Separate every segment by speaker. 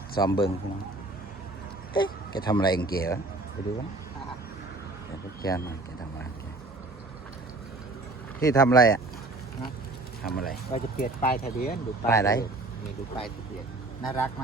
Speaker 1: ซ้อมเบิ้งเอ๊ะแกทำอะไรเก๋วะไปดูวะแกพวกแกหน่อยแกทำอะไรที่ทำอะไรอ่ะทำอะไร
Speaker 2: เราจะเปลี่ยนป้ายทะเบียนดู
Speaker 1: ป้ายอะไร
Speaker 2: นี่ดูป้ายทะเบียนน่ารักไหม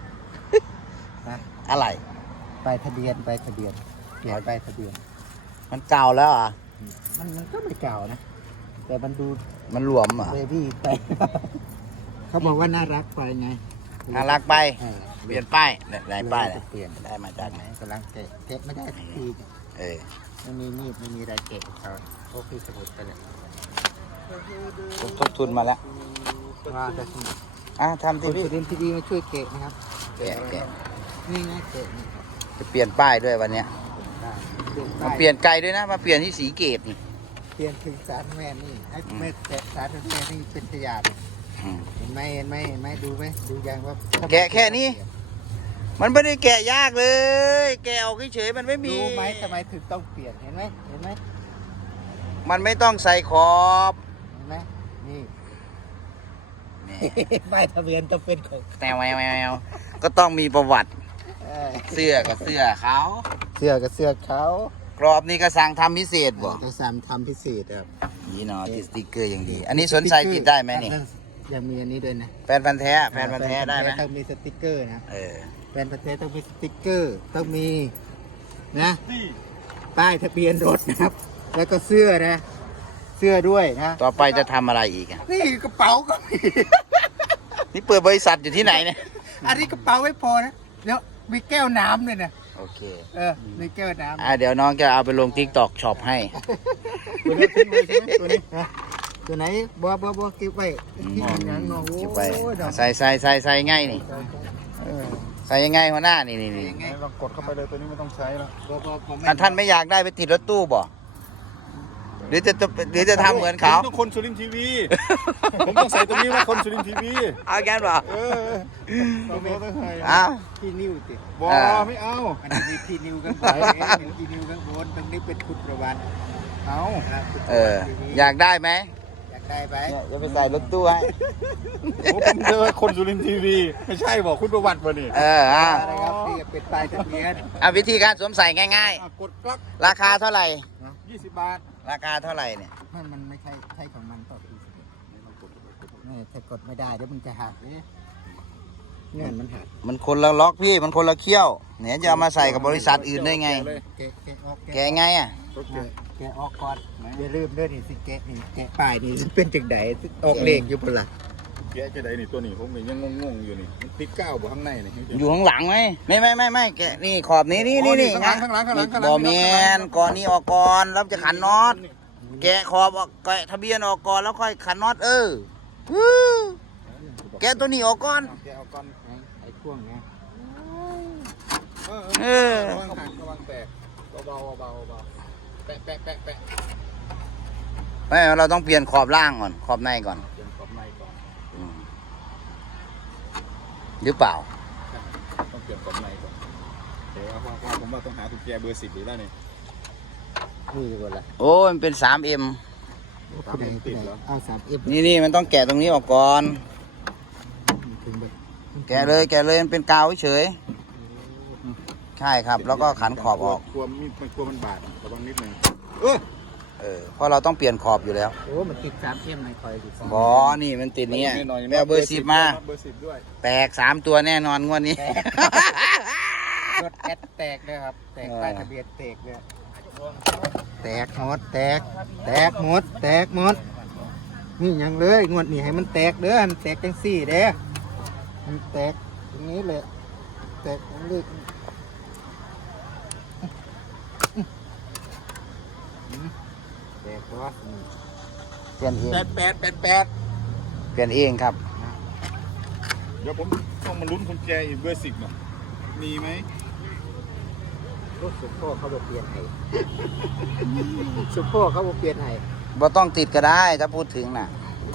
Speaker 1: อะไร
Speaker 2: ป้ายทะเบียนเปลี่ยนป้ายทะเบียน
Speaker 1: มันเก่าแล้วอ่ะ
Speaker 2: มันก็ไม่เก่านะแต่มันดู
Speaker 1: มันหลวมอ่ะ
Speaker 2: เบบี้ไปเขาบอกว่าน่ารักไปไง
Speaker 1: น่ารักไปเปลี่ยนป้ายไหนป้ายเลย
Speaker 2: เปลี่ยน
Speaker 1: ได้มาจากไหน
Speaker 2: กำลังเกะไม่ได้ทีไม่มีมีดไม่มีอะไรเกะเขาโอ้พี่สมุดไปเลย
Speaker 1: ทบทุนมาแล้ว
Speaker 2: ว่าจะ
Speaker 1: ทำทีวี
Speaker 2: ทีวีมาช่วยเกะนะครับ
Speaker 1: แกะ
Speaker 2: นี่ไงเกะนี่
Speaker 1: จะเปลี่ยนป้ายด้วยวันเนี้ยมาเปลี่ยนไกลด้วยนะมาเปลี่ยนที่สีเกตนี่
Speaker 2: เปลี่ยนถึงสารแม่นี่ให้แม่แกะสารแม่นี่เป็นขยะเห็นไหมดูไหมดูยังว่า
Speaker 1: แกะแค่นี้มันไม่ได้แกะยากเลยแกะออกเฉยๆมันไม่มี
Speaker 2: รู้ไหมทำไมถึงต้องเปลี่ยนเห็นไหม
Speaker 1: มันไม่ต้องใส่ขอบ
Speaker 2: เห็นไหมนี่ป้ายทะเบียนต้องเป็นของ
Speaker 1: แวก็ต้องมีประวัติเสื้อกับเสื้อเขากรอบนี่ก็สั่งทำพิเศษบ่
Speaker 2: ก็สั่งทำพิเศษครับ
Speaker 1: นี่เนาะติดสติ๊กเกอร์อย่างดีอันนี้สนใจติดได้ไหมนี่
Speaker 2: ยังมีอันนี้ด้วยนะ
Speaker 1: แฟนพันธุ์แท้ได้ไหม
Speaker 2: ต้องมีสติ๊กเกอร์นะแฟนพันธุ์แท้ต้องมีสติ๊กเกอร์ต้องมีนะป้ายทะเบียนรถนะครับแล้วก็เสื้อนะเสื้อด้วยนะ
Speaker 1: ต่อไปจะทำอะไรอีก
Speaker 2: นี่กระเป๋าก็มี
Speaker 1: นี่เปิดบริษัทอยู่ที่ไหนเนี่ย
Speaker 2: อันนี้กระเป๋าไม่พอนะเดี๋ยวมีแก้วน้ำเลยนะ
Speaker 1: โอเค
Speaker 2: มีแก้วน้ำ
Speaker 1: เดี๋ยวน้องจะเอาไปลง TikTok ช็อปให้
Speaker 2: ตัวนี้ทิ้งไว้ใช่ไหมตัวไหนบัวเก็บไว้ที่ยังนอง
Speaker 1: เก็บไว้ใส่ง่ายนี่ใส่ยังไงหัวหน้านี่
Speaker 3: เรากดเข้าไปเลยตัวนี้ไม่ต้องใช้แล้ว
Speaker 1: ท่านไม่อยากได้ไปติดรถตู้บ่หรือจะทำเหมือนเขา
Speaker 3: ต้องคนสุรินทร์ทีวีผมต้องใส่ตรงนี้ว่าคนสุรินทร์ทีวี
Speaker 1: เอาแกนบ่
Speaker 2: ที่นิ้วติด
Speaker 3: บ่ไม่เอา
Speaker 2: อันนี้ที่นิ้วกันไปที่นิ้วกันบนตรงนี้เป็นคุณประวัน
Speaker 3: เอา
Speaker 1: อยากได้ไหม
Speaker 2: อยากได้ไหม
Speaker 1: จะไปใส่รถตู้ให้
Speaker 3: ผมเจอคนสุรินทร์ทีวีไม่ใช่บอกคุณประวัติมานี่
Speaker 2: อะไรครับนี่เป็นป้ายทะเบียน
Speaker 1: วิธีการสวมใส่ง่าย
Speaker 3: ๆกดกลัก
Speaker 1: ราคาเท่าไหร่
Speaker 3: 20 บาท
Speaker 1: ราคาเท่าไหร่เนี่ย
Speaker 2: มันไม่ใช่ของมันต่อทีนี่ถ้ากดไม่ได้เดี๋ยวมันจะหักเงื่อนมันหัก
Speaker 1: มันคนละล็อกพี่มันคนละเขี้ยวเนี่ยจะเอามาใส่กับบริษัทอื่นได้ไงแกะไง
Speaker 2: แกะออกก่อนอย่าลืมด้วยนี่สิแกะนี่แกะป้ายนี่เป็นจังไดออกเลขอยู่ปะล่ะ
Speaker 3: แกะจะได้นี่ตัวนี้ผมยังงงอยู่นี่มันติดก้าวบ่ข้างในนี่
Speaker 1: อยู่ข้างหลังไหมไม่แกะนี่ขอบนี้นี่
Speaker 3: ข้างหลัง
Speaker 1: บอแมนก่อนนี้ออกก่อนแล้วจะขันน็อตแกะขอบออกแกะทะเบียนออกก่อนแล้วค่อยขันน็อตแกะตัวนี้ออกก่อน
Speaker 2: แกะออกก่อนไอ้พ่วงไง
Speaker 3: ระวังแตกเบาแปะ
Speaker 1: ไม่เราต้องเปลี่ยนขอบล่างก่อนขอบในก่อน
Speaker 3: เปลี่ยนขอบในก่อน
Speaker 1: หรือเปล่า
Speaker 3: ต้องเปลี่ยนขอบในก่อนเดี๋ยวผมว่าต้องหากุญแจเบอร์ 10หรือได้
Speaker 2: นี่ดีกว่าละ
Speaker 1: โอ้มันเป็น 3M
Speaker 3: ติดแล้ว
Speaker 2: เอา3M
Speaker 1: นี่มันต้องแกะตรงนี้ออกก่อนแกะเลยมันเป็นกาวเฉยใช่ครับแล้วก็ขันขอบออก
Speaker 3: กลัวมันบาดระวังนิดนึง
Speaker 1: เพราะเราต้องเปลี่ยนขอบอยู่แล้ว
Speaker 2: โอ้มันติด3Mไม่ค่อยติด
Speaker 1: นี่มันติดนี่แม่เบอร์ 10มา
Speaker 3: เบอร์ 10ด้วย
Speaker 1: แตก3ตัวแน่นอนงวดนี้
Speaker 2: รถแอดแตกเลยครับแตกป้ายทะเบียนแตกเลยแตกหมดนี่ยังเลยงวดนี้ให้มันแตกเด้อมันแตกจังซี่เด้อมันแตกตรงนี้เลยแตกตรงนี้แตกวะ
Speaker 1: เปลี่ยนเอง
Speaker 3: 8เป
Speaker 1: ลี่ยนเองครับ
Speaker 3: เดี๋ยวผมต้องมาลุ้นกุญแจอีกเบอร์ 10นะมีไหม
Speaker 2: รถสุโขเขาบอกเปลี่ยนให้สุโขเขาบอกเปลี่ยนให้
Speaker 1: บ่ต้องติดก็ได้ถ้าพูดถึงน่ะ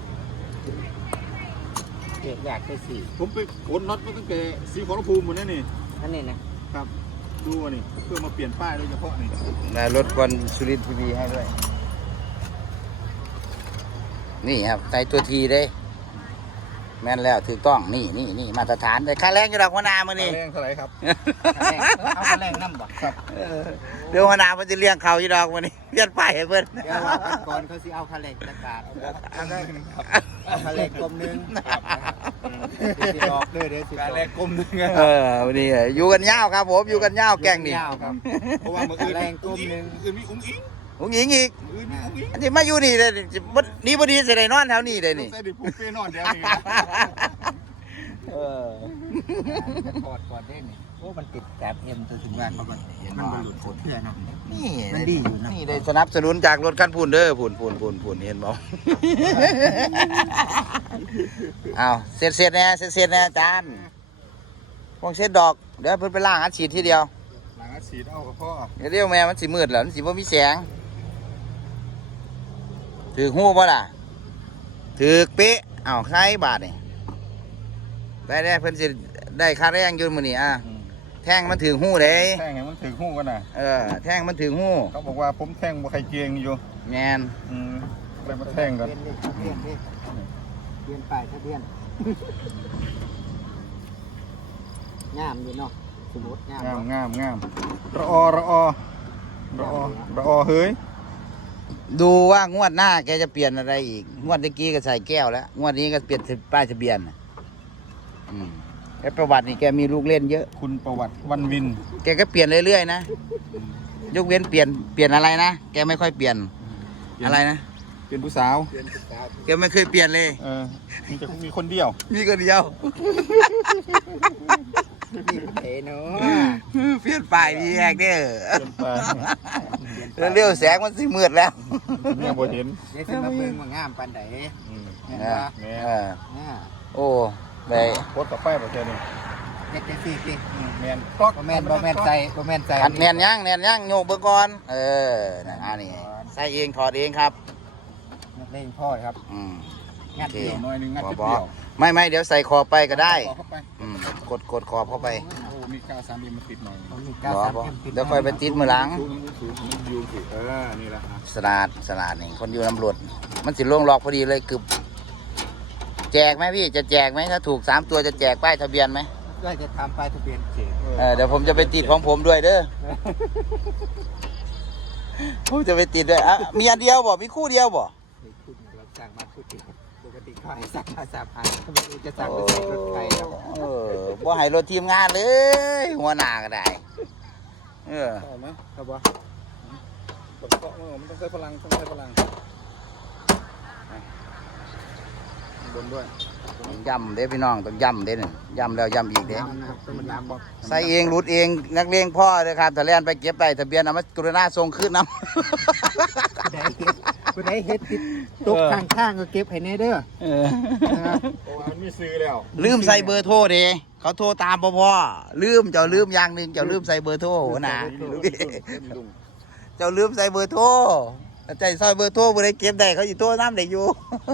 Speaker 2: เกียร์อยากไปสี
Speaker 3: ผมไปกดน็อตมาตั้งแต่สีขอรภูมิหมดแล้วนี่
Speaker 2: นั่นนี่นะครับ
Speaker 3: ดูนี่เพื่อมาเปลี่ยนป้ายโดยเฉพาะนี่
Speaker 1: ได้รถควันสุรินทร์ทีวีให้ด้วยนี่ครับใส่ตัวทีได้แม่นแล้วถูกต้องนี่มาตรฐานได้ค่าแรงอยู่ดอกหัวหน้ามื้อนี้
Speaker 3: แรงเท่าไหร่ครับ
Speaker 2: เอาคะแนนน้ำบ่ครับ
Speaker 1: เดี๋ยวหัวหน้ามันจะเลี้ยงเขาอยู่ดอกมื้อนี้เปลี่ยนไปให้เพิ่น
Speaker 2: เดี๋ยวว่ากันก่อนเขาสิเอาคะแนนจักบาทเอาคะแนนกลมนึงสิออกเด้อเดี๋ยวสิ
Speaker 3: การแรกกลมนึง
Speaker 1: วันนี้อยู่กันยาวครับผมอยู่กันยาวแกงนี่
Speaker 2: ยาวครับ
Speaker 3: เพราะว่าเมื่อคืน
Speaker 2: แรงกลมนึง
Speaker 3: อื่นมีอุ้งอิง
Speaker 1: อุ้งอิงอีก
Speaker 3: อื่นมีอุ้งอิง
Speaker 1: อันนี้มาอยู่นี่เลยนี่พอดีจะได้นอนแถวนี้เลยนี่
Speaker 3: ใส่ดิผูกเป้นอนเดี๋ยวนี้
Speaker 2: ถอดก่อนได้นี่โอ้มันติดแกบเอ็มตัวถึงว่ามันหลุดโคตรเพื่อนนะ
Speaker 1: นี่
Speaker 2: มันดีอยู่นะ
Speaker 1: นี่ได้สนับสนุนจากรถคันพูนเด้อพูนเห็นบ่อ้าวเสร็จแน่อาจารย์พวงเช็ดดอกเดี๋ยวเพิ่นไปล้างอัดฉีดทีเดียว
Speaker 3: หลังอาฉีดเอากับพ่อ
Speaker 1: เดี๋ยวแม่มันสิมืดแล้วมันสิบ่มีแสงถือหูบ่ล่ะถือเป๊ะอ้าวใครบาทนี่ได้เพิ่นสิได้ค่าแรงอยู่มื้อนี้แท่งมันถือหูเด้
Speaker 3: แท่งให้มันถึงหูกันน่ะ
Speaker 1: แท่งมันถือหู
Speaker 3: เขาบอกว่าผมแท่งบ่ใครเกียงอยู่
Speaker 1: แมน
Speaker 3: เลยมาแท่งกัน
Speaker 2: เปลี่ยนป้ายทะเบียนงามอยู่เนาะสมมติงาม
Speaker 3: งามระอเฮ้ย
Speaker 1: ดูว่างวดหน้าแกจะเปลี่ยนอะไรอีกงวดเมื่อกี้ก็ใส่แก้วแล้วงวดนี้ก็เปลี่ยนป้ายทะเบียนน่ะแล้วประวัตินี่แกมีลูกเล่นเยอะ
Speaker 3: คุณประวัติวันวิน
Speaker 1: แกก็เปลี่ยนเรื่อยๆนะยกเว้นเปลี่ยนอะไรนะแกไม่ค่อยเปลี่ยนอะไรนะ
Speaker 3: เป็นผู้สาว
Speaker 1: แกไม่เคยเปลี่ยนเลย
Speaker 3: มันจะมีคนเดียว
Speaker 1: มีคนเดียว
Speaker 2: นี่เอ๋เนาะ
Speaker 1: เปลี่ยนป้ายดีแฮกเด้อ
Speaker 3: เป็นไป
Speaker 1: เร็วๆแสงมันสิมืดแล้ว
Speaker 3: เนี่ยบ่เห็น
Speaker 2: เดี๋ยวสิมาเบิ่งว่างามปานใดแม่น
Speaker 1: เอ
Speaker 2: บ่
Speaker 1: อ
Speaker 3: แม่
Speaker 1: โอ้ไป
Speaker 3: โคตรกับไฟประเทศนี้
Speaker 2: เฮ็ดจังซี่ติ
Speaker 3: แมน
Speaker 2: บ่แม่นใจ
Speaker 1: อัดแน่นยังโยกเบิ่งก่อนนั่นนี่ใส่เองถอดเองครับ
Speaker 2: เล่นพ่อครับ งัด
Speaker 1: โอเค
Speaker 2: เดียว
Speaker 3: น้อยนึงงัด
Speaker 1: บ่
Speaker 3: เดี
Speaker 1: บ่
Speaker 3: ยว
Speaker 1: ไม่เดี๋ยวใส่คอไปก็ได้
Speaker 3: เข้าไป
Speaker 1: กดขอบเข้าไป
Speaker 3: โอ้มีกาว3มิลมาติดหน่อย
Speaker 2: ผมมี
Speaker 1: บ่
Speaker 2: ก้าวสาม
Speaker 1: บ่
Speaker 2: เข้มติด
Speaker 1: เดี๋ยวค่อยไปติดมือหลัง
Speaker 3: สูงยูสินี่แหละ
Speaker 1: สลาดนี่คนอยู่ตำรวจมันสิลงล็อกพอดีเลยคือแจกไหมพี่จะแจกไหมถ้าถูก3 ตัวจะแจกป้ายทะเบียนไหม
Speaker 2: ก็จะทำป้ายทะเบียนเขต
Speaker 1: เดี๋ยวผมจะไปติดของผมด้วยเด้อผมจะไปติดด้วยมีอันเดียวบ่มีคู่เดียวบ่
Speaker 2: คุณรับสั่งมาพูดถึงปกติเขาให้สั่งมา3,000เขาไม่รู้จะสั่งไปใส่รถใครแล้ว
Speaker 1: บ่ให้รถทีมงานเลย หัวหน้าก็ได้
Speaker 3: ใช่ไหม
Speaker 2: ครับบ่
Speaker 3: มันต้องใช้พลังบนด้วย
Speaker 1: ย่ำเด้พี่น้องต้องย่ำเด้นี่ย่ำแล้วย่ำอีกเด้
Speaker 2: น้ำนะครับต้องน้ำบ่
Speaker 1: ใส่เองรุดเองนักเลงพ่อเลยครับถ้าแล่นไปเก็บได้ทะเบียนเอามากรุณาส่งขึ้นน้
Speaker 2: ผู้ใดเฮ็ดติดตกข้างๆก็เก็บให้แน่เด้อ
Speaker 1: ำ
Speaker 2: นะครับ
Speaker 3: เพราะว่ามันมีซื้อแล้ว
Speaker 1: ลืมใส่เบอร์โทรเด้เขาโทรตามพ่อลืมลืมอย่างหนึ่งเจ้าลืมใส่เบอร์โทรหัวหน้าเจ้าลืมใส่เบอร์โทรแต่ใจซอยเบอร์โทรผู้ใดเก็บได้เขาอยู่โทรน้ำได้อยู่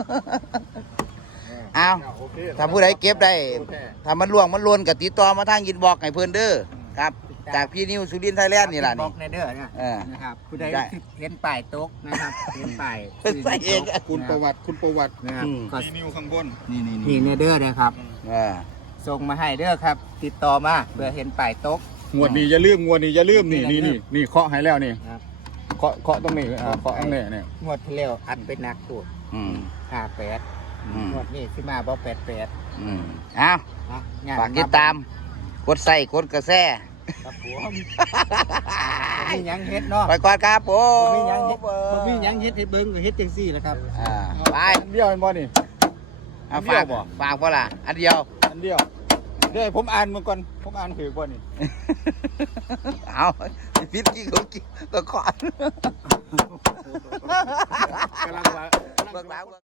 Speaker 1: เอาถ้าผู้ใดเก็บได้ถ้ามันล่วงมันหล่นกับติดต่อมาทางยินบอกให้เพิ่นเด้อครับ จากพี่นิวสุรินทร์ไทยแลนด์นี่ล่ะ
Speaker 2: บ
Speaker 1: นี่
Speaker 2: อกในเด้อเนี่ยนะครับผู้ใดเห็นป้ายตกนะครับเห็นป้าย
Speaker 1: ใส่เอง
Speaker 3: คุณประวัติ
Speaker 2: นะครับก็
Speaker 3: มีนิ้วข้างบน
Speaker 2: นี่ในเด้อนะครับส่งมาให้เด้อครับ ติดต่อมาเพื่อเห็นป้ายตก
Speaker 3: งวดนี้อย่าลืมนี่เคาะให้แล้วนี่
Speaker 2: ครับ
Speaker 3: เคาะตรงนี้เคาะตรงนี้เนี่ย
Speaker 2: งวดที่แล้วอัดเป็นหนักตัว 58
Speaker 1: อืม
Speaker 2: งวดนี้สิมาบ่88
Speaker 1: เอา
Speaker 2: นะงน
Speaker 1: ฝากติดตาม กดใส่กดกระแส
Speaker 2: ครับผมมีหยังเฮ็ดเนาะ
Speaker 1: ไปก่อนครับผ
Speaker 2: บ่
Speaker 1: ม
Speaker 2: มีหยังเฮ็ดบ่มีหยังเฮ็ดให้เบิ่งก็เฮ็ดจังซี่แหละครับ
Speaker 1: ไป
Speaker 3: อันเดียวเป็นบ่นี่
Speaker 1: เอาฝากฝากพ่อล่ะอันเดียว
Speaker 3: อันเดียวเดี๋ยวผมอ่านมันก่อนผมอ่านถือบ่นี่
Speaker 1: เอาพิษกี้เขากี้ก็ขอน
Speaker 3: กำลังว่า
Speaker 1: เบิกหลัง